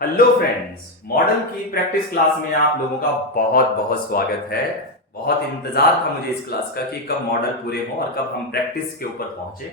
Hello friends, model की practice class में आप लोगों का बहुत बहुत स्वागत है। बहुत इंतजार था मुझे इस क्लास का कि कब मॉडल पूरे हों और कब हम प्रैक्टिस के ऊपर पहुंचे।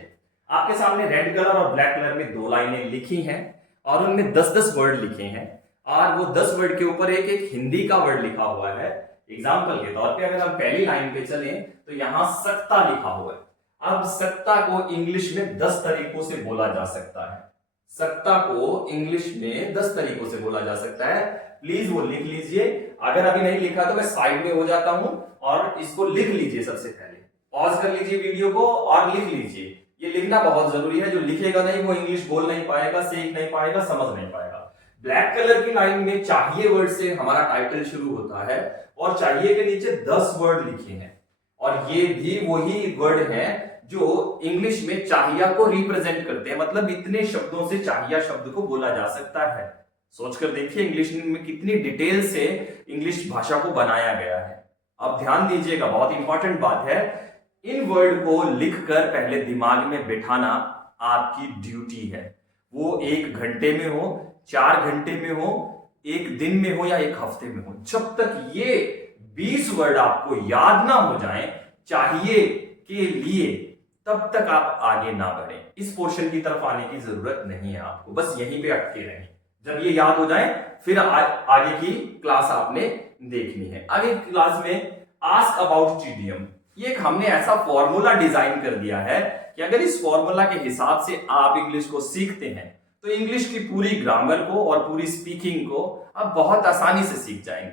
आपके सामने रेड कलर और ब्लैक कलर में दो लाइनें लिखी हैं और उनमें 10-10 वर्ड लिखे हैं और वो 10 वर्ड के ऊपर एक एक हिंदी का वर्ड लिखा हुआ है। एग्जाम्पल के तौर पे अगर हम पहली लाइन पे चलें तो यहाँ सकता लिखा हुआ है। अब सकता को इंग्लिश में 10 तरीकों से बोला जा सकता है। सकता को इंग्लिश में 10 तरीकों से बोला जा सकता है। प्लीज वो लिख लीजिए। अगर अभी नहीं लिखा तो मैं साइड में हो जाता हूं और इसको लिख लीजिए। सबसे पहले पॉज कर लीजिए वीडियो को और लिख लीजिए। ये लिखना बहुत जरूरी है। जो लिखेगा नहीं वो इंग्लिश बोल नहीं पाएगा, सीख नहीं पाएगा, समझ नहीं पाएगा। ब्लैक कलर की लाइन में चाहिए वर्ड से हमारा टाइटल शुरू होता है और चाहिए के नीचे 10 वर्ड लिखे हैं और ये भी वही वर्ड है जो इंग्लिश में चाहिया को रिप्रेजेंट करते हैं। मतलब इतने शब्दों से चाहिया शब्द को बोला जा सकता है। सोचकर देखिए इंग्लिश में कितनी डिटेल से इंग्लिश भाषा को बनाया गया है। अब ध्यान दीजिएगा, बहुत इंपॉर्टेंट बात है। इन वर्ड को लिखकर पहले दिमाग में बिठाना आपकी ड्यूटी है। वो 1 घंटे में हो, 4 घंटे में हो, एक दिन में हो या एक हफ्ते में हो, जब तक ये 20 वर्ड आपको याद ना हो जाए चाहिए के लिए, तब तक आप आगे ना बढ़े। इस पोर्शन की तरफ आने की जरूरत नहीं है आपको, बस यहीं पे अटके रहें। जब ये याद हो जाए फिर आगे की क्लास आपने देखनी है। आगे की क्लास में आस्क अबाउट टीडीएम, ये हमने ऐसा फॉर्मूला डिजाइन कर दिया है कि अगर इस फॉर्मूला के हिसाब से आप इंग्लिश को सीखते हैं तो इंग्लिश की पूरी ग्रामर को और पूरी स्पीकिंग को आप बहुत आसानी से सीख जाएंगे।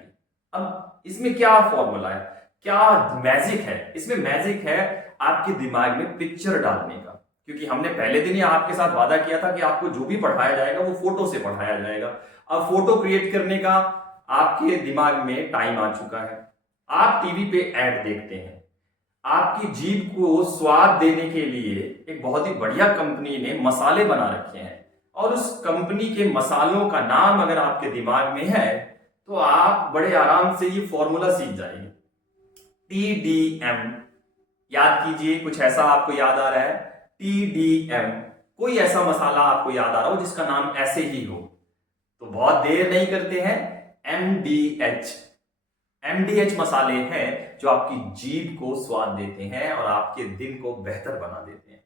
अब इसमें क्या फॉर्मूला है, क्या मैजिक है? इसमें मैजिक है आपके दिमाग में पिक्चर डालने का। क्योंकि हमने पहले दिन ही आपके साथ वादा किया था कि आपको जो भी पढ़ाया जाएगा वो फोटो से पढ़ाया जाएगा। अब फोटो क्रिएट करने का आपके दिमाग में टाइम आ चुका है। आप टीवी पे ऐड देखते हैं। आपकी जीभ को स्वाद देने के लिए एक बहुत ही बढ़िया कंपनी ने मसाले बना रखे हैं और उस कंपनी के मसालों का नाम अगर आपके दिमाग में है तो आप बड़े आराम से ये फॉर्मूला सीख जाएंगे। TDM याद कीजिए, कुछ ऐसा आपको याद आ रहा है? TDM, कोई ऐसा मसाला आपको याद आ रहा हो जिसका नाम ऐसे ही हो तो बहुत देर नहीं करते हैं। MDH, MDH मसाले हैं जो आपकी जीभ को स्वाद देते हैं और आपके दिन को बेहतर बना देते हैं।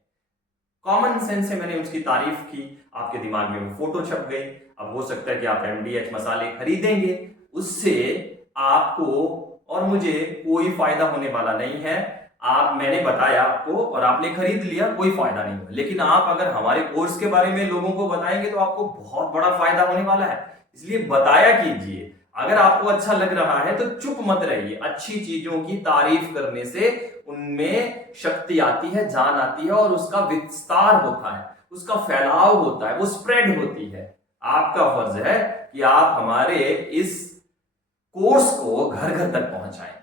कॉमन सेंस से मैंने उसकी तारीफ की, आपके दिमाग में वो फोटो छप गई। अब हो सकता है कि आप MDH मसाले खरीदेंगे, उससे आपको और मुझे कोई फायदा होने वाला नहीं है। मैंने बताया आपको और आपने खरीद लिया, कोई फायदा नहीं हुआ। लेकिन आप अगर हमारे कोर्स के बारे में लोगों को बताएंगे तो आपको बहुत बड़ा फायदा होने वाला है। इसलिए बताया कीजिए। अगर आपको अच्छा लग रहा है तो चुप मत रहिए। अच्छी चीजों की तारीफ करने से उनमें शक्ति आती है, जान आती है और उसका विस्तार होता है, उसका फैलाव होता है, वो स्प्रेड होती है। आपका फर्ज है कि आप हमारे इस कोर्स को घर घर तक पहुंचाएं।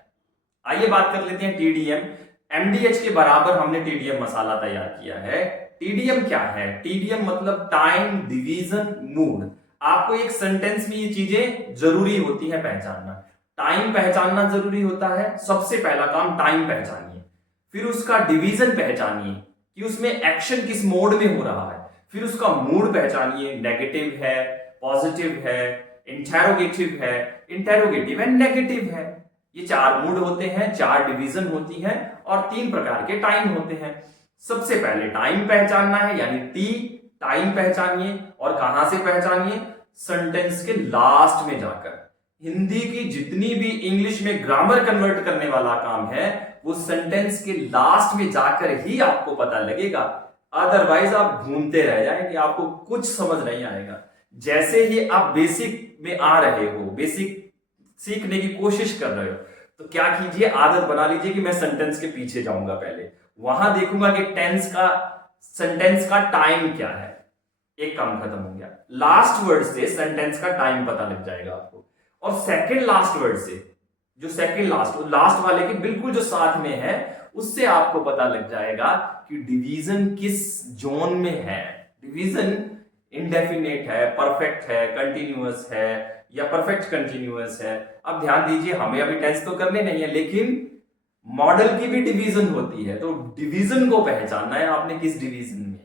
आइए बात कर लेते हैं TDM। MDH के बराबर हमने TDM मसाला तैयार किया है। TDM क्या है? TDM मतलब टाइम डिवीजन मूड। आपको एक सेंटेंस में ये चीजें जरूरी होती है पहचानना। टाइम पहचानना जरूरी होता है। सबसे पहला काम टाइम पहचानिए, फिर उसका डिवीजन पहचानिए कि उसमें एक्शन किस मोड में हो रहा है, फिर उसका मूड पहचानिए, नेगेटिव है, पॉजिटिव है, इंटेरोगेटिव है, नेगेटिव है। ये 4 मूड होते हैं, 4 डिवीजन होती हैं और 3 प्रकार के टाइम होते हैं। सबसे पहले टाइम पहचानना है, यानी T, टाइम पहचानिए। और कहां से पहचानिए? सेंटेंस के लास्ट में जाकर। हिंदी की जितनी भी इंग्लिश में ग्रामर कन्वर्ट करने वाला काम है वो सेंटेंस के लास्ट में जाकर ही आपको पता लगेगा। अदरवाइज आप घूमते रह जाएंगे, आपको कुछ समझ नहीं आएगा। जैसे ही आप बेसिक में आ रहे हो, बेसिक सीखने की कोशिश कर रहे हो, तो क्या कीजिए, आदत बना लीजिए कि मैं सेंटेंस के पीछे जाऊंगा। पहले वहां देखूंगा कि सेंटेंस का टाइम क्या है। एक काम खत्म हो गया। लास्ट वर्ड से सेंटेंस का टाइम पता लग जाएगा आपको। और सेकंड लास्ट वर्ड से, जो सेकंड लास्ट वाले के बिल्कुल जो साथ में है, उससे आपको पता लग जाएगा कि डिवीजन किस जोन में है। डिवीजन इंडेफिनेट है, परफेक्ट है, कंटिन्यूअस है या परफेक्ट कंटिन्यूअस है। अब ध्यान दीजिए, हमें अभी टेंस तो करने नहीं है, लेकिन मॉडल की भी डिवीजन होती है, तो डिवीजन को पहचानना है आपने किस डिवीजन में।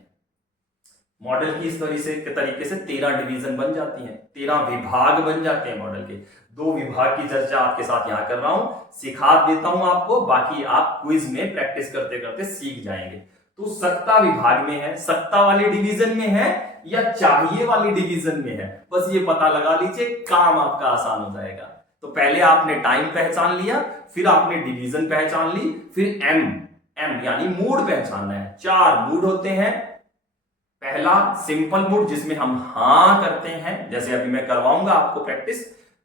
मॉडल की इस तरीके से 13 डिवीजन बन जाती हैं, 13 विभाग बन जाते हैं मॉडल के। 2 विभाग की चर्चा आपके साथ यहां कर रहा हूं, सिखा देता हूं आपको, बाकी आप क्विज में प्रैक्टिस करते करते सीख जाएंगे। तो सकता विभाग में है, सकता वाले डिवीजन में है या चाहिए वाली डिवीजन में है, बस ये पता लगा लीजिए, काम आपका आसान हो जाएगा। तो पहले आपने टाइम पहचान लिया, फिर आपने डिवीजन पहचान ली, फिर एम यानी मूड पहचानना है। 4 मूड होते हैं। पहला सिंपल मूड जिसमें हम हां करते हैं, जैसे अभी मैं करवाऊंगा आपको प्रैक्टिस।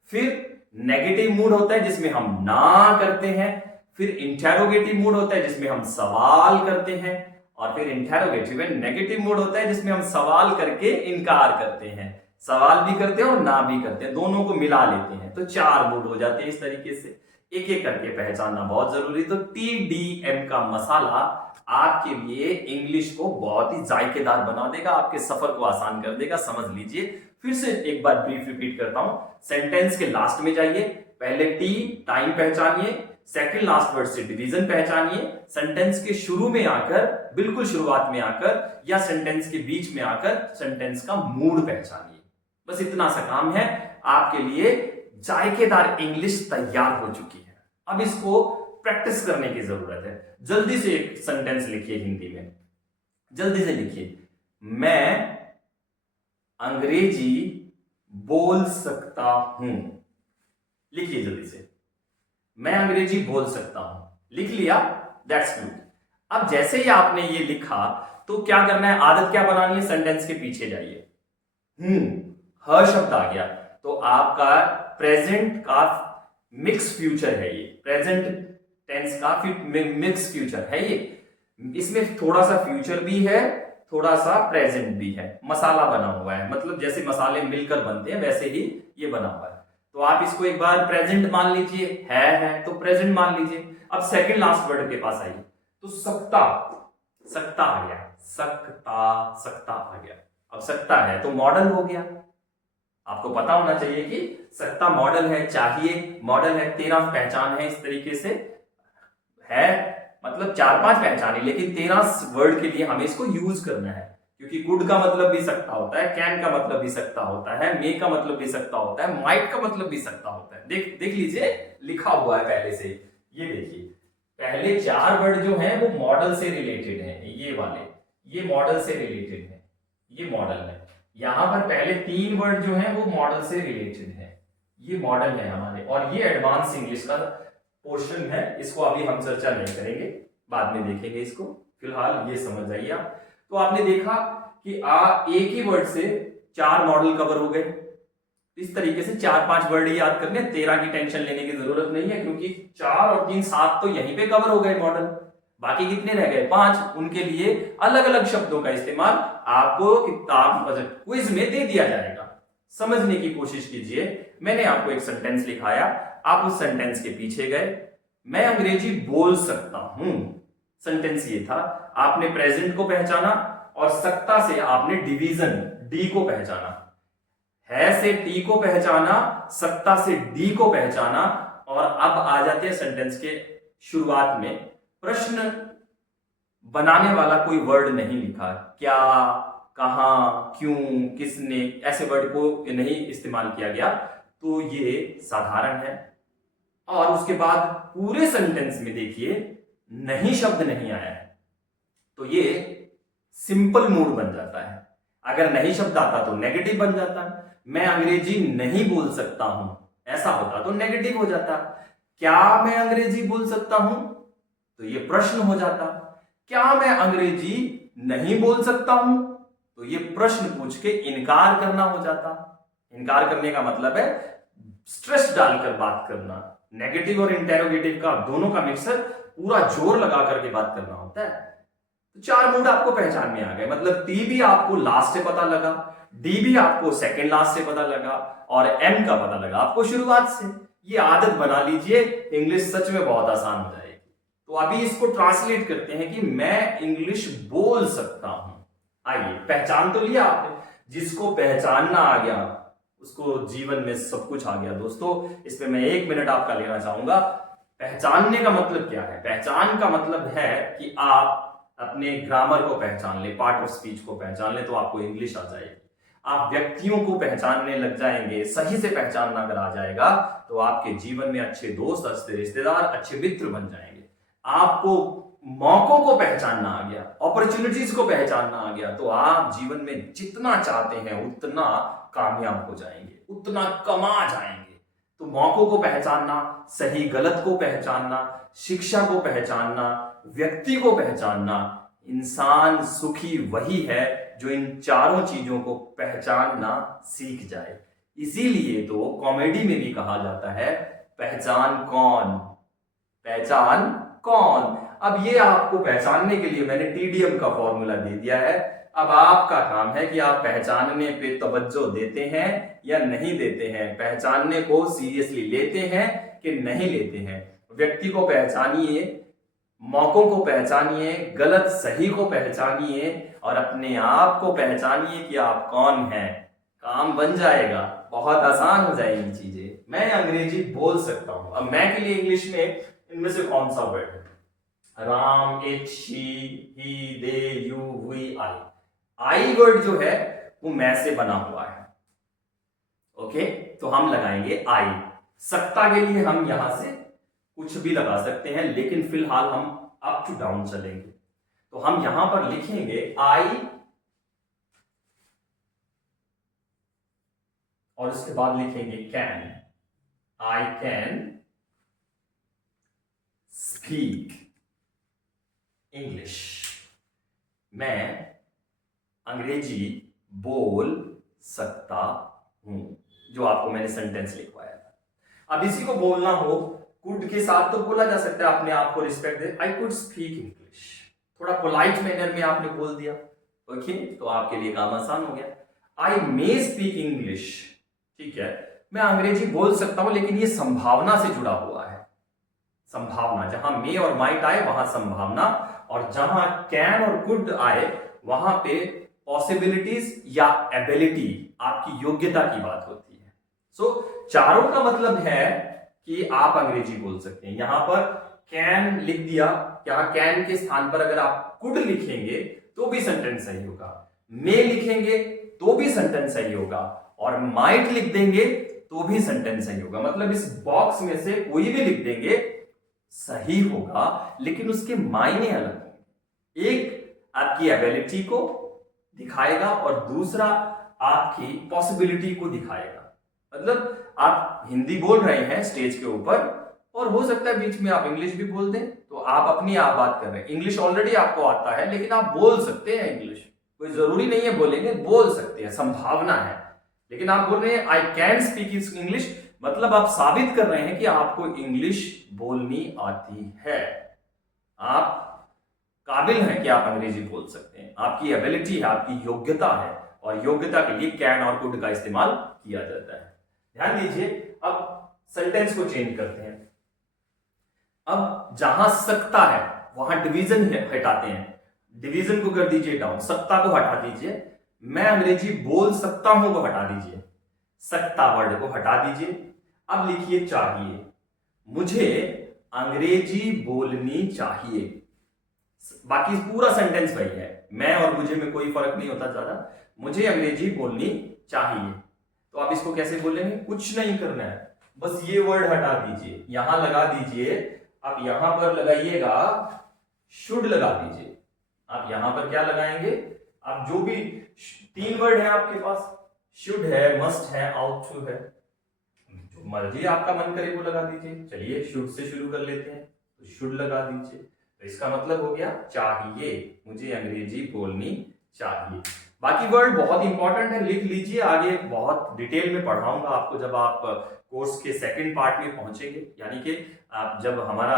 फिर नेगेटिव मूड होता है जिसमें हम ना करते हैं। फिर इंटेरोगेटिव मूड होता है जिसमें हम सवाल करते हैं। और फिर इंटेरोगेटिव एंड नेगेटिव मूड होता है जिसमें हम सवाल करके इनकार करते हैं, सवाल भी करते हैं और ना भी करते हैं, दोनों को मिला लेते हैं। तो 4 मूड हो जाते हैं इस तरीके से, एक एक करके पहचानना बहुत जरूरी। तो TDM का मसाला आपके लिए इंग्लिश को बहुत ही जायकेदार बना देगा, आपके सफर को आसान कर देगा, समझ लीजिए। फिर से एक बार ब्रीफ रिपीट करता हूं। सेंटेंस के लास्ट में जाइए, पहले टी टाइम पहचानिए, सेकंड लास्ट वर्ड से डिवीजन पहचानिए, सेंटेंस के शुरू में आकर, बिल्कुल शुरुआत में आकर या सेंटेंस के बीच में आकर सेंटेंस का मूड पहचानिए। बस इतना सा काम है, आपके लिए जायकेदार इंग्लिश तैयार हो चुकी है। अब इसको प्रैक्टिस करने की जरूरत है। जल्दी से एक सेंटेंस लिखिए हिंदी में, जल्दी से लिखिए। मैं अंग्रेजी बोल सकता हूं। लिखिए जल्दी से, मैं अंग्रेजी बोल सकता हूं। लिख लिया, दैट्स गुड। अब जैसे ही आपने ये लिखा तो क्या करना है, आदत क्या बनानी है, सेंटेंस के पीछे जाइए। ह शब्द आ गया तो आपका प्रेजेंट का मिक्स फ्यूचर है, ये प्रेजेंट टेंस का मिक्स फ्यूचर है ये। इसमें थोड़ा सा फ्यूचर भी है, थोड़ा सा प्रेजेंट भी है, मसाला बना हुआ है, मतलब जैसे मसाले मिलकर बनते हैं वैसे ही ये बना हुआ है। तो आप इसको एक बार प्रेजेंट मान लीजिए, है तो प्रेजेंट मान लीजिए। अब सेकंड लास्ट वर्ड के पास आइए, तो सकता, सकता आ गया, सकता आ गया। अब सकता है तो मॉडल हो गया। आपको पता होना चाहिए कि सकता मॉडल है, चाहिए मॉडल है, 13 पहचान है इस तरीके से है, मतलब 4-5 पहचाने, लेकिन 13 वर्ड के लिए हमें इसको यूज करना है, क्योंकि गुड का मतलब भी सकता होता है, कैन का मतलब भी सकता होता है, मे का मतलब भी सकता होता है, माइट का मतलब भी सकता होता है। देख लीजिए, लिखा हुआ है पहले से। ये देखिए, पहले 4 वर्ड जो हैं वो मॉडल से रिलेटेड हैं, ये वाले, ये मॉडल से रिलेटेड है, ये मॉडल है। यहां पर पहले 3 वर्ड जो हैं वो मॉडल से रिलेटेड है, ये मॉडल है हमारे। और ये एडवांस इंग्लिश का पोर्शन है, इसको अभी हम चर्चा नहीं करेंगे, बाद में देखेंगे इसको, फिलहाल ये समझ जाइए आप। तो आपने देखा कि एक ही वर्ड से 4 मॉडल कवर हो गए। इस तरीके से 4-5 वर्ड याद करने, 13 की टेंशन लेने की जरूरत नहीं है, क्योंकि 4 और 3 7 तो यहीं पे कवर हो गए मॉडल। बाकी कितने रह गए, 5। उनके लिए अलग अलग शब्दों का इस्तेमाल आपको किताब क्विज में दे दिया जाएगा। समझने की कोशिश कीजिए। मैंने आपको एक सेंटेंस लिखाया, आप उस सेंटेंस के पीछे गए। मैं अंग्रेजी बोल सकता हूं, सेंटेंस ये था। आपने प्रेजेंट को पहचाना और सकता से आपने डिवीजन डी को पहचाना, है से टी को पहचाना, सकता से डी को पहचाना। और अब आ जाते हैं सेंटेंस के शुरुआत में, प्रश्न बनाने वाला कोई वर्ड नहीं लिखा, क्या, कहां, क्यों, किसने, ऐसे वर्ड को नहीं इस्तेमाल किया गया, तो ये साधारण है। और उसके बाद पूरे सेंटेंस में देखिए नहीं शब्द नहीं आया है, तो ये सिंपल मूड बन जाता है। अगर नहीं शब्द आता तो नेगेटिव बन जाता है। मैं अंग्रेजी नहीं बोल सकता हूं, ऐसा होता तो नेगेटिव हो जाता। क्या मैं अंग्रेजी बोल सकता हूं, तो ये प्रश्न हो जाता। क्या मैं अंग्रेजी नहीं बोल सकता हूं, तो ये प्रश्न पूछ के इनकार करना हो जाता। इनकार करने का मतलब है स्ट्रेस डालकर बात करना, नेगेटिव और इंटेरोगेटिव का दोनों का मिक्सर, पूरा जोर लगा करके बात करना होता है। तो 4 मूड आपको पहचान में आ गए, मतलब टी भी आपको लास्ट से पता लगा, डी भी आपको सेकंड लास्ट से पता लगा, और एम का पता लगा आपको शुरुआत से। ये आदत बना लीजिए, इंग्लिश सच में बहुत आसान हो जाएगी। तो अभी इसको ट्रांसलेट करते हैं कि मैं इंग्लिश बोल सकता हूं। आइए, पहचान तो लिया आपने, जिसको पहचानना आ गया उसको जीवन में सब कुछ आ गया। दोस्तों, इसमें मैं 1 मिनट आपका लेना चाहूंगा। पहचानने का मतलब क्या है? पहचान का मतलब है कि आप अपने ग्रामर को पहचान ले, पार्ट ऑफ स्पीच को पहचान ले, तो आपको इंग्लिश आ जाएगी। आप व्यक्तियों को पहचानने लग जाएंगे, सही से पहचानना अगर आ जाएगा, तो आपके जीवन में अच्छे दोस्त, अच्छे रिश्तेदार, अच्छे मित्र बन जाएंगे। आपको मौकों को पहचानना आ गया, अपॉर्चुनिटीज को पहचानना आ गया, तो आप जीवन में जितना चाहते हैं उतना कामयाब हो जाएंगे, उतना कमा जाएंगे। तो मौकों को पहचानना, सही गलत को पहचानना, शिक्षा को पहचानना, व्यक्ति को पहचानना, इंसान सुखी वही है जो इन चारों चीजों को पहचानना सीख जाए। इसीलिए तो कॉमेडी में भी कहा जाता है पहचान कौन, पहचान कौन। अब ये आपको पहचानने के लिए मैंने टीडीएम का फॉर्मूला दे दिया है। अब आपका काम है कि आप पहचानने पे तवज्जो देते हैं या नहीं देते हैं, पहचानने को सीरियसली लेते हैं कि नहीं लेते हैं। व्यक्ति को पहचानिए, मौकों को पहचानिए, गलत सही को पहचानिए और अपने आप को पहचानिए कि आप कौन हैं। काम बन जाएगा, बहुत आसान हो जाएगी चीजें। मैं अंग्रेजी बोल सकता हूं। अब मैं के लिए इंग्लिश में इनमें से कौन सा वर्ड है? Ram, it, she, he, they, you, we, I. I word जो है वो मैं से बना हुआ है। ओके, तो हम लगाएंगे आई। सकता के लिए हम यहां से कुछ भी लगा सकते हैं, लेकिन फिलहाल हम अप टू डाउन चलेंगे। तो हम यहां पर लिखेंगे आई और उसके बाद लिखेंगे can. I can speak English. मैं अंग्रेजी बोल सकता हूं, जो आपको मैंने सेंटेंस लिखवाया था। अब इसी को बोलना हो कुड के साथ तो बोला जा सकता है, अपने आप को respect they, I could speak English. थोड़ा पोलाइट मैनर में आपने बोल दिया, ओके, तो आपके लिए काम आसान हो गया। आई मे स्पीक इंग्लिश, ठीक है, मैं अंग्रेजी बोल सकता हूं, लेकिन ये संभावना से जुड़ा हुआ है। संभावना, जहां मे और माइट आए वहां संभावना, और जहां कैन और कुड आए वहां पे पॉसिबिलिटीज या एबिलिटी, आपकी योग्यता की बात होती है। सो चारों का मतलब है कि आप अंग्रेजी बोल सकते हैं। यहां पर कैन लिख दिया, यहां कैन के स्थान पर अगर आप कुड लिखेंगे तो भी सेंटेंस सही होगा, मे लिखेंगे तो भी सेंटेंस सही होगा, और माइट लिख देंगे तो भी सेंटेंस सही होगा। मतलब इस बॉक्स में से कोई भी लिख देंगे सही होगा, लेकिन उसके मायने अलग होंगे। एक आपकी एबिलिटी को दिखाएगा और दूसरा आपकी पॉसिबिलिटी को दिखाएगा। मतलब आप हिंदी बोल रहे हैं स्टेज के ऊपर, और हो सकता है बीच में आप इंग्लिश भी बोल दें, तो आप अपनी आप बात कर रहे हैं। इंग्लिश ऑलरेडी आपको आता है, लेकिन आप बोल सकते हैं इंग्लिश, कोई जरूरी नहीं है बोलेंगे, बोल सकते हैं, संभावना है। लेकिन आप बोल रहे हैं आई कैन स्पीक इंग्लिश, मतलब आप साबित कर रहे हैं कि आपको इंग्लिश बोलनी आती है, आप काबिल हैं कि आप अंग्रेजी बोल सकते हैं, आपकी एबिलिटी है, आपकी योग्यता है, और योग्यता के लिए कैन और कुड का इस्तेमाल किया जाता है। ध्यान दीजिए, अब सेंटेंस को चेंज करते हैं। अब जहां सकता है वहां डिवीजन हटाते हैं, डिवीजन को कर दीजिए डाउन, सकता को हटा दीजिए, मैं अंग्रेजी बोल सकता हूं को हटा दीजिए, सकता वर्ड को हटा दीजिए। अब लिखिए चाहिए, मुझे अंग्रेजी बोलनी चाहिए। बाकी पूरा सेंटेंस वही है, मैं और मुझे में कोई फर्क नहीं होता ज्यादा, मुझे अंग्रेजी बोलनी चाहिए। तो आप इसको कैसे बोलेंगे? कुछ नहीं करना है, बस ये वर्ड हटा दीजिए, यहां लगा दीजिए, आप यहां पर लगाइएगा शुड लगा दीजिए। आप यहां पर क्या लगाएंगे? आप जो भी 3 वर्ड है आपके पास, शुड है, मस्ट है, आउट टू है, जो मर्जी आपका मन करे वो लगा दीजिए। चलिए शुड से शुरू कर लेते हैं, तो शुड लगा दीजिए। तो इसका मतलब हो गया चाहिए, मुझे अंग्रेजी बोलनी चाहिए। बाकी वर्ड बहुत इंपॉर्टेंट है, लिख लीजिए, आगे बहुत डिटेल में पढ़ाऊंगा आपको जब आप कोर्स के सेकंड पार्ट में पहुंचेंगे। यानी कि आप जब हमारा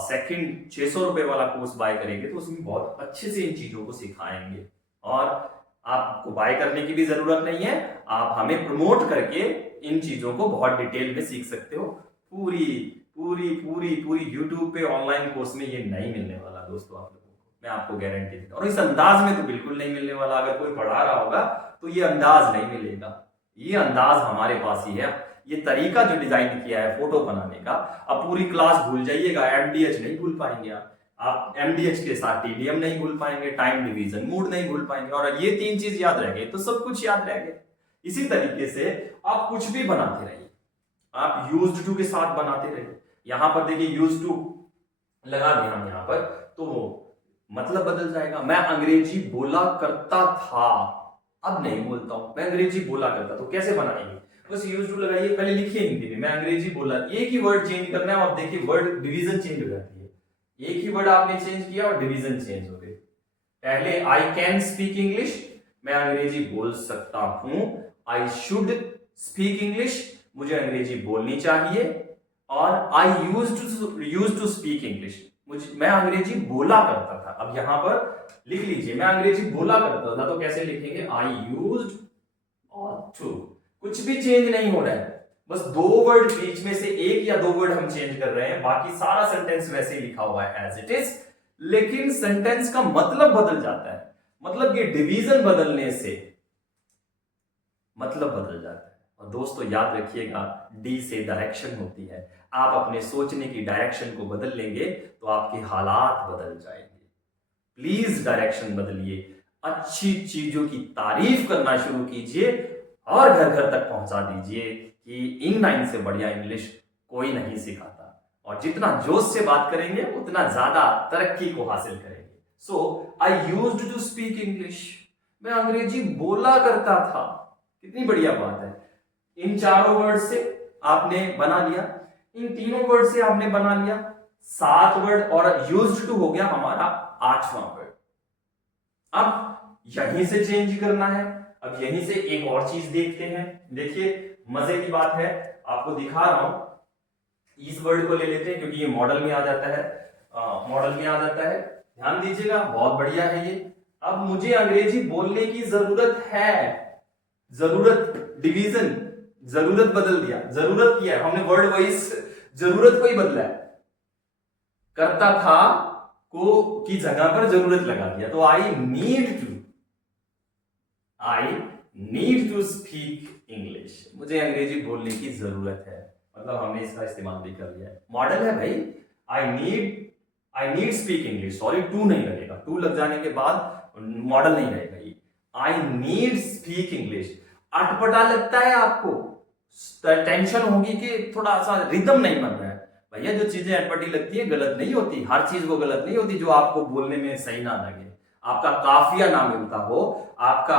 सेकंड 600 रुपए वाला कोर्स बाय करेंगे तो उसमें बहुत अच्छे से इन चीजों को सिखाएंगे, और आपको बाय करने की भी जरूरत नहीं है, आप हमें प्रमोट करके इन चीजों को बहुत डिटेल में सीख सकते हो। पूरी पूरी पूरी पूरी यूट्यूब पे ऑनलाइन कोर्स में ये नहीं मिलने वाला दोस्तों आप लोगों को, मैं आपको गारंटी देता हूं। और इस अंदाज में तो बिल्कुल नहीं मिलने वाला, अगर कोई पढ़ा रहा होगा तो ये अंदाज नहीं मिलेगा। ये अंदाज हमारे पास ही है, ये तरीका जो डिजाइन किया है फोटो बनाने का। अब पूरी क्लास भूल जाइएगा, एमडीएच नहीं भूल पाएंगे आप। आप MDH के साथ TDM नहीं भूल पाएंगे, टाइम डिवीजन मोड नहीं भूल पाएंगे, और ये 3 चीज याद रह गई तो सब कुछ याद रह गया। इसी तरीके से आप कुछ भी बनाते रहिए, आप यूज्ड टू के साथ बनाते रहिए। यहां पर देखिए यूज्ड टू लगा दिया हम यहां पर, तो मतलब बदल जाएगा। मैं अंग्रेजी बोला करता था, अब नहीं बोलता हूं, मैं अंग्रेजी बोला करता। तो कैसे बनाएंगे, बस यूज्ड टू लगाइए, पहले लिखिए हिंदी में मैं अंग्रेजी बोला, एक ही वर्ड चेंज करना है और देखिए वर्ड डिवीजन चेंज हो जाती है। एक ही वर्ड आपने चेंज किया और डिवीजन चेंज हो गई। पहले आई कैन स्पीक इंग्लिश, मैं अंग्रेजी बोल सकता हूं। आई शुड स्पीक इंग्लिश, मुझे अंग्रेजी बोलनी चाहिए। और आई यूज टू स्पीक इंग्लिश, मैं अंग्रेजी बोला करता था। अब यहां पर लिख लीजिए मैं अंग्रेजी बोला करता था, तो कैसे लिखेंगे, आई यूज्ड और टू, कुछ भी चेंज नहीं हो रहा है, बस 2 वर्ड बीच में से 1 या 2 वर्ड हम चेंज कर रहे हैं, बाकी सारा सेंटेंस वैसे ही लिखा हुआ है एज इट इज। लेकिन सेंटेंस का मतलब बदल जाता है, मतलब कि डिवीजन बदलने से मतलब बदल जाता है। और दोस्तों याद रखिएगा, डी से डायरेक्शन होती है। आप अपने सोचने की डायरेक्शन को बदल लेंगे तो आपके हालात बदल जाएंगे। प्लीज डायरेक्शन बदलिए, अच्छी चीजों की तारीफ करना शुरू कीजिए और घर घर तक पहुंचा दीजिए कि इन9 से बढ़िया इंग्लिश कोई नहीं सिखाता। और जितना जोश से बात करेंगे उतना ज्यादा तरक्की को हासिल करेंगे। So I used to speak English, मैं अंग्रेजी बोला करता था। कितनी बढ़िया बात है। इन 4 वर्ड से आपने बना लिया, इन 3 वर्ड से आपने बना लिया 7 वर्ड, और यूज्ड टू हो गया हमारा 8वां वर्ड। अब यहीं से चेंज करना है। अब यहीं से एक और चीज देखते हैं। देखिए मजे की बात है, आपको दिखा रहा हूं, इस वर्ड को ले लेते हैं क्योंकि ये मॉडल में आ जाता है, मॉडल में आ जाता है। ध्यान दीजिएगा, बहुत बढ़िया है ये। अब मुझे अंग्रेजी बोलने की जरूरत है, जरूरत डिवीजन, जरूरत बदल दिया, जरूरत किया है हमने, वर्ड वाइज जरूरत को ही बदला है। करता था को की जगह पर जरूरत लगा दिया, तो I need to speak English, मुझे अंग्रेजी बोलने की जरूरत है, मतलब हमने इसका इस्तेमाल भी कर लिया है। मॉडल है भाई, I need speak English, sorry to नहीं लगेगा, टू लग जाने के बाद मॉडल नहीं रहेगा ये। आई नीड स्पीक इंग्लिश, अटपटा लगता है आपको, टेंशन होगी कि थोड़ा सा रिदम नहीं बन रहा है। भैया जो चीजें अटपटी लगती है गलत नहीं होती, हर चीज वो गलत नहीं होती जो आपको बोलने में सही ना लगे, आपका काफिया ना मिलता हो, आपका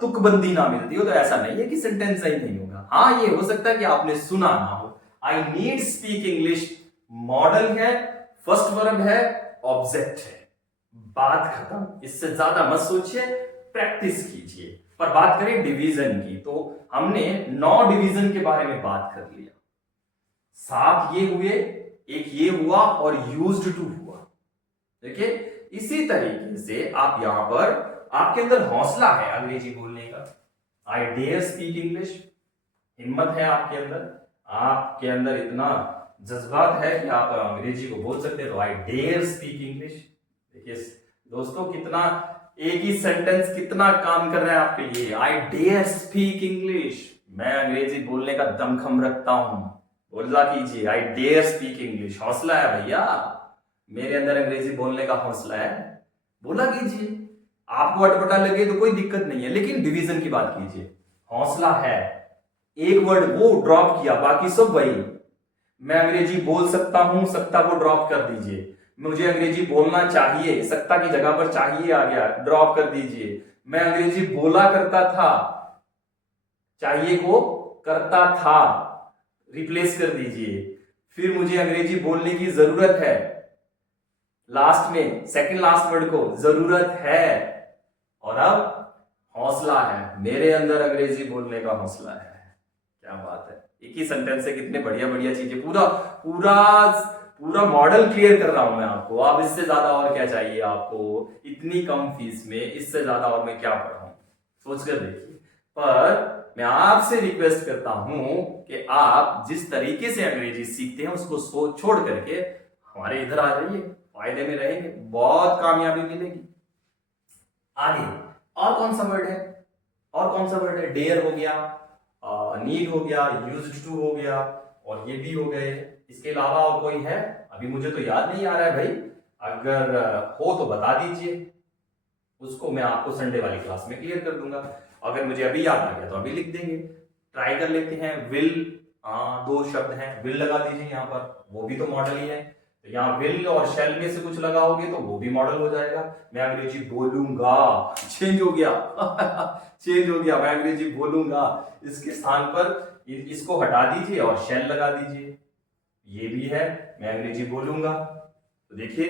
तुकबंदी ना मिलती हो, तो ऐसा नहीं है कि सेंटेंस सही नहीं होगा। हाँ ये हो सकता है कि आपने सुना ना हो। आई नीड स्पीक इंग्लिश मॉडल है, फर्स्ट वर्ब है, ऑब्जेक्ट है, बात खत्म। इससे ज्यादा मत सोचिए, प्रैक्टिस कीजिए। पर बात करें डिवीजन की, तो हमने 9 डिवीजन के बारे में बात कर लिया। 7 ये हुए, एक ये हुआ और यूज्ड टू हुआ। देखिए इसी तरीके से आप यहां पर, आपके अंदर हौसला है अंग्रेजी बोलने का, आई डेयर स्पीक इंग्लिश, हिम्मत है आपके अंदर इतना जज्बात है कि आप अंग्रेजी को बोल सकते हैं, तो आई डेयर स्पीक इंग्लिश। देखिए दोस्तों कितना एक ही सेंटेंस कितना काम कर रहा है आपके लिए। आई डेयर स्पीक इंग्लिश, मैं अंग्रेजी बोलने का दमखम रखता हूं, बोला कीजिए आई डेयर स्पीक इंग्लिश। हौसला है भैया, मेरे अंदर अंग्रेजी बोलने का हौसला है, बोला कीजिए। आपको अटपटा लगे तो कोई दिक्कत नहीं है, लेकिन डिवीजन की बात कीजिए। हौसला है, एक वर्ड वो ड्रॉप किया, बाकी सब वही। मैं अंग्रेजी बोल सकता हूं, सकता को ड्रॉप कर दीजिए। मुझे अंग्रेजी बोलना चाहिए, सकता की जगह पर चाहिए आ गया, ड्रॉप कर दीजिए। मैं अंग्रेजी बोला करता था, चाहिए को करता था रिप्लेस कर दीजिए। फिर मुझे अंग्रेजी बोलने की जरूरत है, लास्ट में सेकंड लास्ट वर्ड को जरूरत है। और अब हौसला है, मेरे अंदर अंग्रेजी बोलने का हौसला है। क्या बात है, एक ही सेंटेंस से कितने बढ़िया बढ़िया चीजें, पूरा पूरा पूरा मॉडल क्लियर कर रहा हूं मैं आपको। अब इससे ज्यादा और क्या चाहिए आपको, इतनी कम फीस में इससे ज्यादा और मैं क्या पढ़ाऊं, सोच कर देखिए। पर मैं आपसे रिक्वेस्ट करता हूं कि आप जिस तरीके से अंग्रेजी सीखते हैं उसको छोड़ करके हमारे इधर आ जाइए, फायदे में रहेंगे, बहुत कामयाबी मिलेगी। आगे और कौन सा वर्ड है, और कौन सा वर्ड है, डेयर हो गया, नीड हो गया, यूज्ड टू हो गया, और ये भी हो गए। इसके अलावा और कोई है, अभी मुझे तो याद नहीं आ रहा है भाई। अगर हो तो बता दीजिए, उसको मैं आपको संडे वाली क्लास में क्लियर कर दूंगा। अगर मुझे अभी याद आ गया तो अभी लिख देंगे। ट्राई कर लेते हैं। विल, दो शब्द हैं, विल लगा दीजिए यहाँ पर, वो भी तो मॉडल ही है। तो यहाँ विल और शेल में से कुछ लगाओगे तो वो भी मॉडल हो जाएगा। मैं अंग्रेजी बोलूंगा, चेंज हो गया चेंज हो गया, मैं अंग्रेजी बोलूंगा। इसके स्थान पर इसको हटा दीजिए और शेल लगा दीजिए। ये भी है, मैं अंग्रेजी बोलूंगा। तो देखिए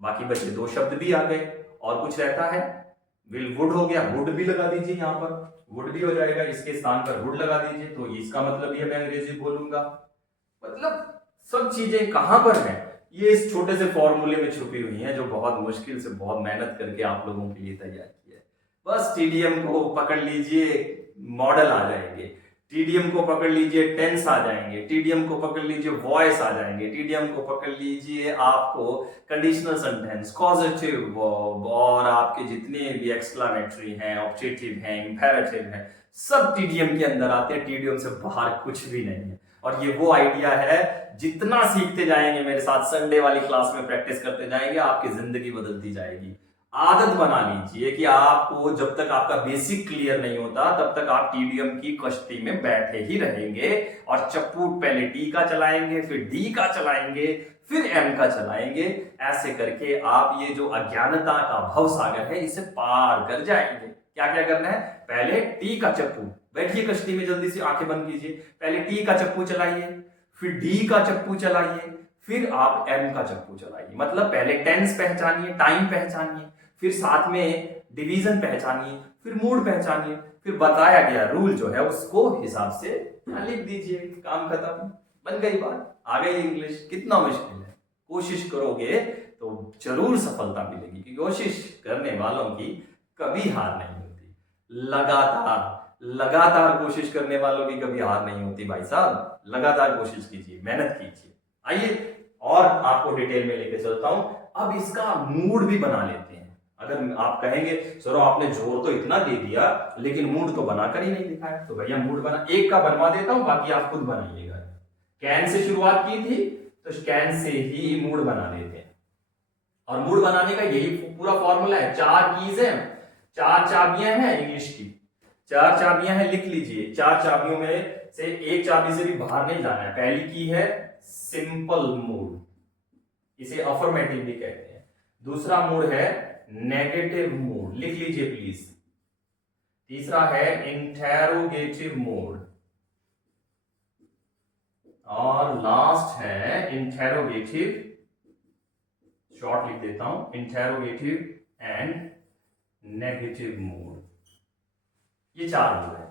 बाकी बचे दो शब्द भी आ गए। और कुछ रहता है, विल वुड हो गया, वुड भी लगा दीजिए यहाँ पर, वुड भी हो जाएगा। इसके स्थान पर वुड लगा दीजिए, तो इसका मतलब ये मैं अंग्रेजी बोलूंगा। मतलब सब चीजें कहां पर है, ये इस छोटे से फॉर्मूले में छुपी हुई हैं, जो बहुत मुश्किल से बहुत मेहनत करके आप लोगों के लिए तैयार की है। बस टीडीएम को पकड़ लीजिए, मॉडल आ जाएंगे। टीडीएम को पकड़ लीजिए, टेंस आ जाएंगे। टीडीएम को पकड़ लीजिए, वॉइस आ जाएंगे। टीडीएम को पकड़ लीजिए, आपको कंडीशनल सेंटेंस, कॉजेटिव वर्ब, और आपके जितने भी एक्सक्लेमेटरी हैं, ऑब्जेक्टिव हैं, इंपेरेटिव हैं, सब टीडीएम के अंदर आते हैं। टीडीएम से बाहर कुछ भी नहीं है। और ये वो आइडिया है, जितना सीखते जाएंगे मेरे साथ, संडे वाली क्लास में प्रैक्टिस करते जाएंगे, आपकी जिंदगी बदलती जाएगी। आदत बना लीजिए कि आपको जब तक आपका बेसिक क्लियर नहीं होता तब तक आप टीडीएम की कश्ती में बैठे ही रहेंगे। और चप्पू पहले टी का चलाएंगे, फिर डी का चलाएंगे, फिर एम का चलाएंगे। ऐसे करके आप ये जो अज्ञानता का भवसागर है, इसे पार कर जाएंगे। क्या क्या करना है, पहले टी का चप्पू, बैठिए कश्ती में, जल्दी से आंखें बंद कीजिए। पहले टी का चप्पू चलाइए, फिर डी का चप्पू चलाइए, फिर आप एम का चप्पू चलाइए। मतलब पहले टेंस पहचानिए, टाइम पहचानिए, फिर साथ में डिवीजन पहचानिए, फिर मूड पहचानिए, फिर बताया गया रूल जो है उसको हिसाब से लिख दीजिए। काम खत्म, बन गई बात, आ गई इंग्लिश। कितना मुश्किल है, कोशिश करोगे तो जरूर सफलता मिलेगी, क्योंकि कोशिश करने वालों की कभी हार नहीं होती। लगातार कोशिश करने वालों की कभी हार नहीं होती भाई साहब। लगातार कोशिश कीजिए, मेहनत कीजिए। आइए और आपको डिटेल में लेके चलता हूं। अब इसका मूड भी बना लेते हैं। अगर आप कहेंगे सर आपने जोर तो इतना दे दिया लेकिन मूड तो बनाकर ही नहीं दिखाया, तो भैया मूड बना, एक का बनवा देता हूं, बाकी आप खुद बनाइएगा। कैन से शुरुआत की थी तो कैन से ही मूड बना देते हैं। और मूड बनाने का यही पूरा फॉर्मूला है। 4 कीज है, 4 चाबियां हैं इंग्लिश की, 4 चाबियां हैं, लिख लीजिए। 4 चाबियों में से एक चाबी से भी बाहर नहीं जाना है। पहली की है सिंपल मूड, इसे अफर्मेटिव भी कहते हैं। दूसरा मूड है नेगेटिव मूड, लिख लीजिए प्लीज। तीसरा है इंटेरोगेटिव मूड, और लास्ट है इंटेरोगेटिव, शॉर्ट लिख देता हूं, इंटेरोगेटिव एंड नेगेटिव मूड। ये 4 मूड है,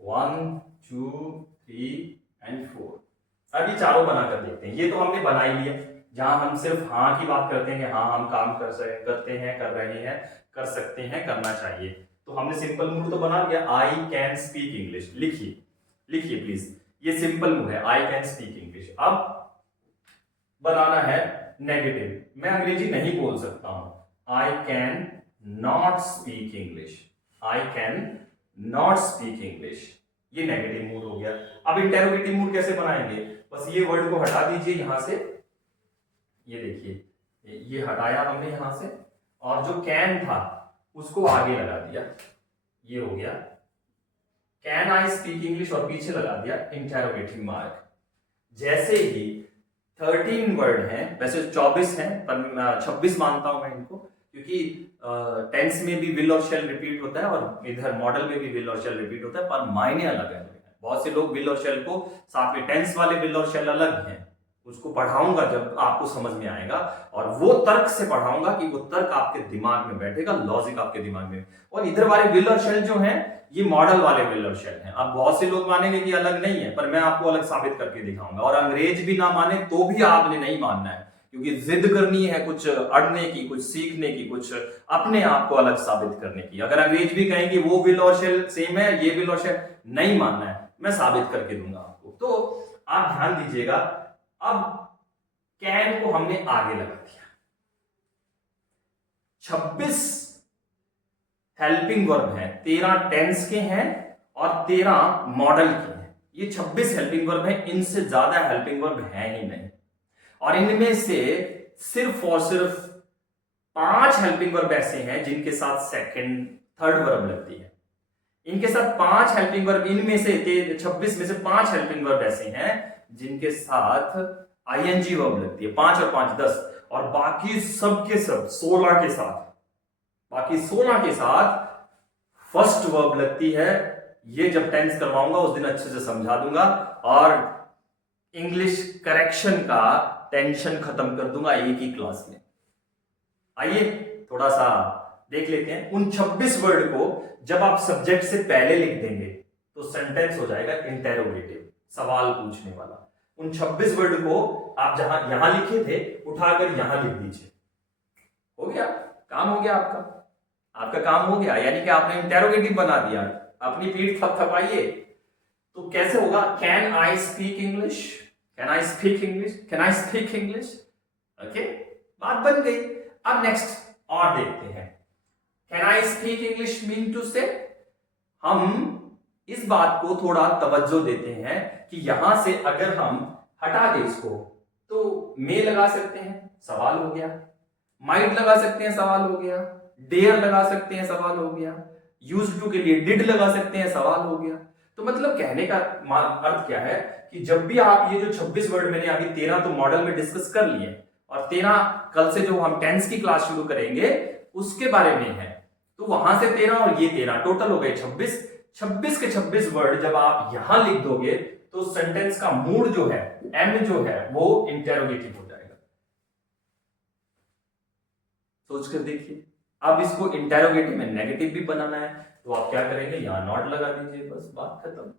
1 2 3 एंड 4। अब ये चारों बनाकर देखते हैं। ये तो हमने बना ही लिया, जहां हम सिर्फ हाँ की बात करते हैं, हाँ हम काम करते हैं, कर रहे हैं, कर सकते हैं, करना चाहिए। तो हमने सिंपल मूड तो बना लिया, आई कैन स्पीक इंग्लिश। लिखिए लिखिए प्लीज, ये सिंपल मूड है, आई कैन स्पीक इंग्लिश। अब बनाना है नेगेटिव। मैं अंग्रेजी नहीं बोल सकता हूं, I can not speak English, I can not speak English. ये नेगेटिव मूड हो गया। अब इंटेरोगेटिव मूड कैसे बनाएंगे, बस ये वर्ड को हटा दीजिए यहां से, ये देखिए ये हटाया हमने यहां से, और जो कैन था उसको आगे लगा दिया, ये हो गया कैन आई स्पीक इंग्लिश, और पीछे लगा दिया इंटेरोगेटिव मार्क। जैसे ही 13 वर्ड हैं, वैसे 24 हैं पर 26 मानता हूं मैं इनको, क्योंकि टेंस में भी विल और शेल रिपीट होता है और इधर मॉडल में भी विल और शेल रिपीट होता है, पर मायने अलग है। बहुत से लोग विल और शेल को साथ में, टेंस वाले विल और शेल अलग हैं, उसको पढ़ाऊंगा जब आपको समझ में आएगा, और वो तर्क से पढ़ाऊंगा कि वो तर्क आपके दिमाग में बैठेगा, लॉजिक आपके दिमाग में। और इधर वाले विल और शेल जो हैं, ये मॉडल वाले विल और शेल हैं। अब बहुत से लोग मानेंगे कि अलग नहीं है, पर मैं आपको अलग साबित करके दिखाऊंगा। और अंग्रेज भी ना माने तो भी आपने नहीं मानना है, क्योंकि जिद करनी है कुछ अड़ने की, कुछ सीखने की, कुछ अपने आप को अलग साबित करने की। अगर अंग्रेज भी कहें कि वो विल और शेल सेम है, ये विल और शेल, नहीं मानना है, मैं साबित करके दूंगा आपको। तो आप ध्यान दीजिएगा। अब कैन को हमने आगे लगा दिया, 26 हेल्पिंग वर्ब है, 13 टेंस के हैं और 13 मॉडल के हैं। ये 26 हेल्पिंग वर्ब है, इनसे ज्यादा हेल्पिंग वर्ब है ही नहीं। और इनमें से सिर्फ और सिर्फ 5 हेल्पिंग वर्ब ऐसे हैं जिनके साथ सेकंड थर्ड वर्ब लगती है। इनके साथ 5 हेल्पिंग वर्ब, इनमें से 26 में से 5 हेल्पिंग वर्ब ऐसे हैं जिनके साथ आईएनजी वर्ब लगती है। 5 और 5 10, और बाकी सब के सब 16 के साथ, बाकी 16 के साथ फर्स्ट वर्ब लगती है। ये जब टेंस करवाऊंगा उस दिन अच्छे से समझा दूंगा और इंग्लिश करेक्शन का टेंशन खत्म कर दूंगा एक ही क्लास में। आइए थोड़ा सा देख लेते हैं। उन 26 वर्ड को जब आप सब्जेक्ट से पहले लिख देंगे तो सेंटेंस हो जाएगा इंटेरोगेटिव, सवाल पूछने वाला। उन 26 वर्ड को आप जहां यहां लिखे थे उठाकर यहां लिख दीजिए। हो गया काम, हो गया आपका काम हो गया, यानी कि आपने इंटेरोगेटिव बना दिया। अपनी पीठ थपथपाइए। तो कैसे होगा? Can I speak English, can I speak English, can I speak English. Okay, बात बन गई। अब नेक्स्ट और देखते हैं। Can I speak English mean to say, हम इस बात को थोड़ा तवज्जो देते हैं कि यहां से अगर हम हटा दें इसको तो मे लगा सकते हैं, सवाल हो गया। माइट लगा सकते हैं, सवाल हो गया। डेयर लगा सकते हैं, सवाल हो गया। यूज्ड टू के लिए डिड लगा सकते हैं, सवाल हो गया। तो मतलब कहने का अर्थ क्या है कि जब भी आप ये जो 26 वर्ड मैंने अभी 13 तो मॉडल में डिस्कस कर लिए और 13 कल से जो हम टेंस की क्लास शुरू करेंगे उसके बारे में है, तो वहां से 13 और ये 13 टोटल हो गए 26। 26 के 26 वर्ड जब आप यहां लिख दोगे तो सेंटेंस का मूड जो है, एम जो है, वो इंटेरोगेटिव हो जाएगा। सोच कर देखिए। अब इसको इंटेरोगेटिव में नेगेटिव भी बनाना है तो आप क्या करेंगे? यहां नॉट लगा दीजिए, बस बात खत्म।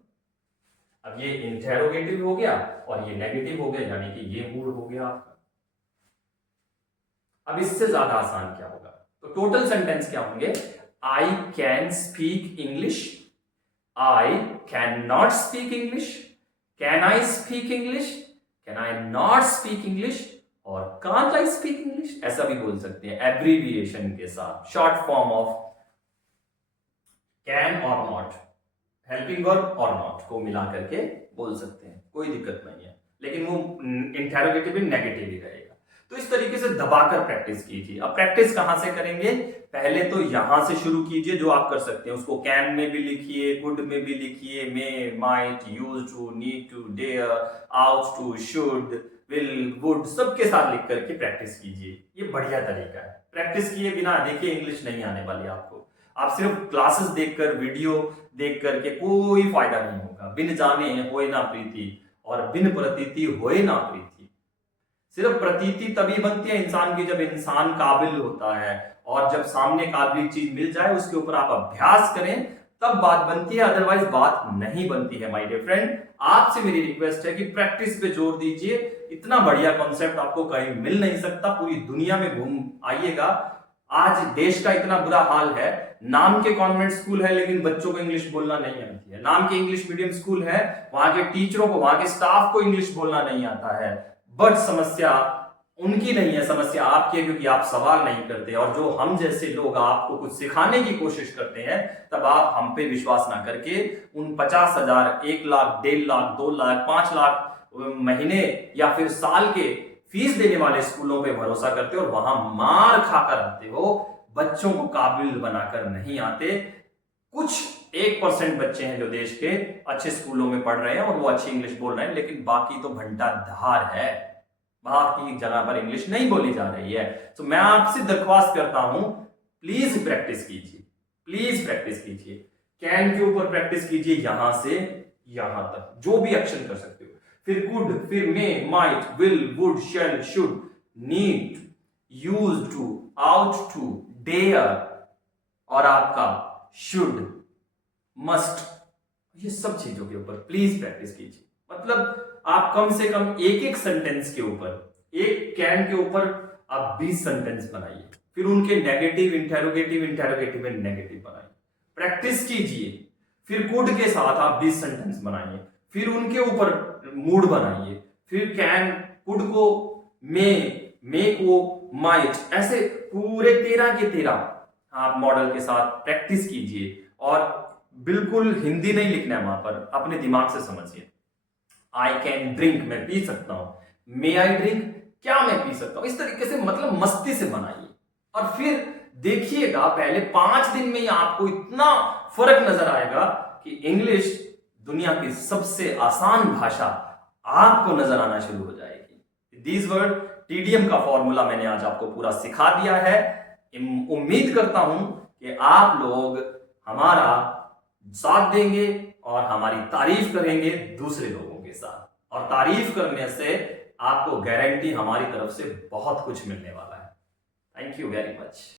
अब ये इंटेरोगेटिव हो गया और ये नेगेटिव हो गया, यानी कि ये मूड हो गया आपका। अब इससे ज्यादा आसान क्या होगा? तो टोटल सेंटेंस क्या होंगे? I can speak English, I can not speak English, can I speak English, can I not speak English और कांट आई स्पीक इंग्लिश, ऐसा भी बोल सकते हैं एब्रीविएशन के साथ, शॉर्ट फॉर्म ऑफ कैन और नॉट, हेल्पिंग वर्ब और नॉट को मिला करके बोल सकते हैं, कोई दिक्कत नहीं है। लेकिन वो इंटेरोगेटिव भी नेगेटिव ही रहेगा। तो इस तरीके से दबाकर प्रैक्टिस कीजिए। अब प्रैक्टिस कहां से करेंगे? पहले तो यहां से शुरू कीजिए जो आप कर सकते हैं, उसको कैन में भी लिखिए, कुड में भी लिखिए, may, might, use to, need to, dare, ought to, should, will, would, सबके साथ लिख करके प्रैक्टिस कीजिए। ये बढ़िया तरीका है। प्रैक्टिस किए बिना देखिए इंग्लिश नहीं आने वाली आपको। आप सिर्फ क्लासेस देखकर, वीडियो देख करके कोई फायदा नहीं होगा। बिन जाने होए ना प्रीति और बिन प्रतीति होए ना प्रीति। सिर्फ प्रतीति तभी बनती है इंसान की जब इंसान काबिल होता है, और जब सामने काबिल चीज मिल जाए उसके ऊपर आप अभ्यास करें तब बात बनती है, अदरवाइज बात नहीं बनती है। माय डियर फ्रेंड, आपसे मेरी रिक्वेस्ट है कि प्रैक्टिस पे जोर दीजिए। इतना बढ़िया कॉन्सेप्ट आपको कहीं मिल नहीं सकता। पूरी दुनिया में घूम आइएगा। आज देश का इतना बुरा हाल है, नाम के कॉन्वेंट स्कूल है लेकिन बच्चों को इंग्लिश बोलना नहीं आती है। नाम के इंग्लिश मीडियम स्कूल है, वहां के टीचरों को, वहां के स्टाफ को इंग्लिश बोलना नहीं आता है। बट समस्या उनकी नहीं है, समस्या आपकी है, क्योंकि आप सवाल नहीं करते। और जो हम जैसे लोग आपको कुछ सिखाने की कोशिश करते हैं, तब आप हम पे विश्वास ना करके उन 50,000, 1 लाख, 1.5 लाख, 2 लाख, 5 लाख महीने या फिर साल के फीस देने वाले स्कूलों पे भरोसा करते हो और वहां मार खाकर आते हो। बच्चों को काबिल बनाकर नहीं आते। कुछ 1% बच्चे हैं जो देश के अच्छे स्कूलों में पढ़ रहे हैं और वो अच्छी इंग्लिश बोल रहे हैं, लेकिन बाकी तो घंटा धार है, बाकी जगह पर इंग्लिश नहीं बोली जा रही है। तो मैं आपसे दरख्वास्त करता हूं, प्लीज प्रैक्टिस कीजिए, प्लीज प्रैक्टिस कीजिए। कैन के ऊपर प्रैक्टिस कीजिए, यहां से यहां तक जो भी एक्शन कर सकते हो। फिर कुड, फिर may, might, will, would, shall, should, need, use to, ought to, dare और आपका शुड, मस्ट, ये सब चीजों के ऊपर प्लीज प्रैक्टिस कीजिए। मतलब आप कम से कम एक एक सेंटेंस के ऊपर, एक कैन के ऊपर आप 20 सेंटेंस बनाइए, फिर उनके नेगेटिव, इंटेरोगेटिव, इंटेरोगेटिव में नेगेटिव बनाइए, प्रैक्टिस कीजिए। फिर कुड के साथ आप 20 सेंटेंस बनाइए, फिर उनके ऊपर मूड बनाइए, फिर कैन, कुड को मे को माइट, ऐसे पूरे 13 के 13 आप मॉडल के साथ प्रैक्टिस कीजिए। और बिल्कुल हिंदी नहीं लिखना है वहां पर, अपने दिमाग से समझिए। आई कैन ड्रिंक, मैं पी सकता हूं। मे आई ड्रिंक, क्या मैं पी सकता हूं, इस तरीके से मतलब मस्ती से बनाइए और फिर देखिएगा पहले 5 दिन में ही आपको इतना फर्क नजर आएगा कि इंग्लिश दुनिया की सबसे आसान भाषा आपको नजर आना शुरू हो जाएगी। दीज वर्ड टीडीएम का फॉर्मूला मैंने आज आपको पूरा सिखा दिया है। उम्मीद करता हूं कि आप लोग हमारा साथ देंगे और हमारी तारीफ करेंगे दूसरे लोगों के साथ, और तारीफ करने से आपको गारंटी हमारी तरफ से बहुत कुछ मिलने वाला है। Thank you very much.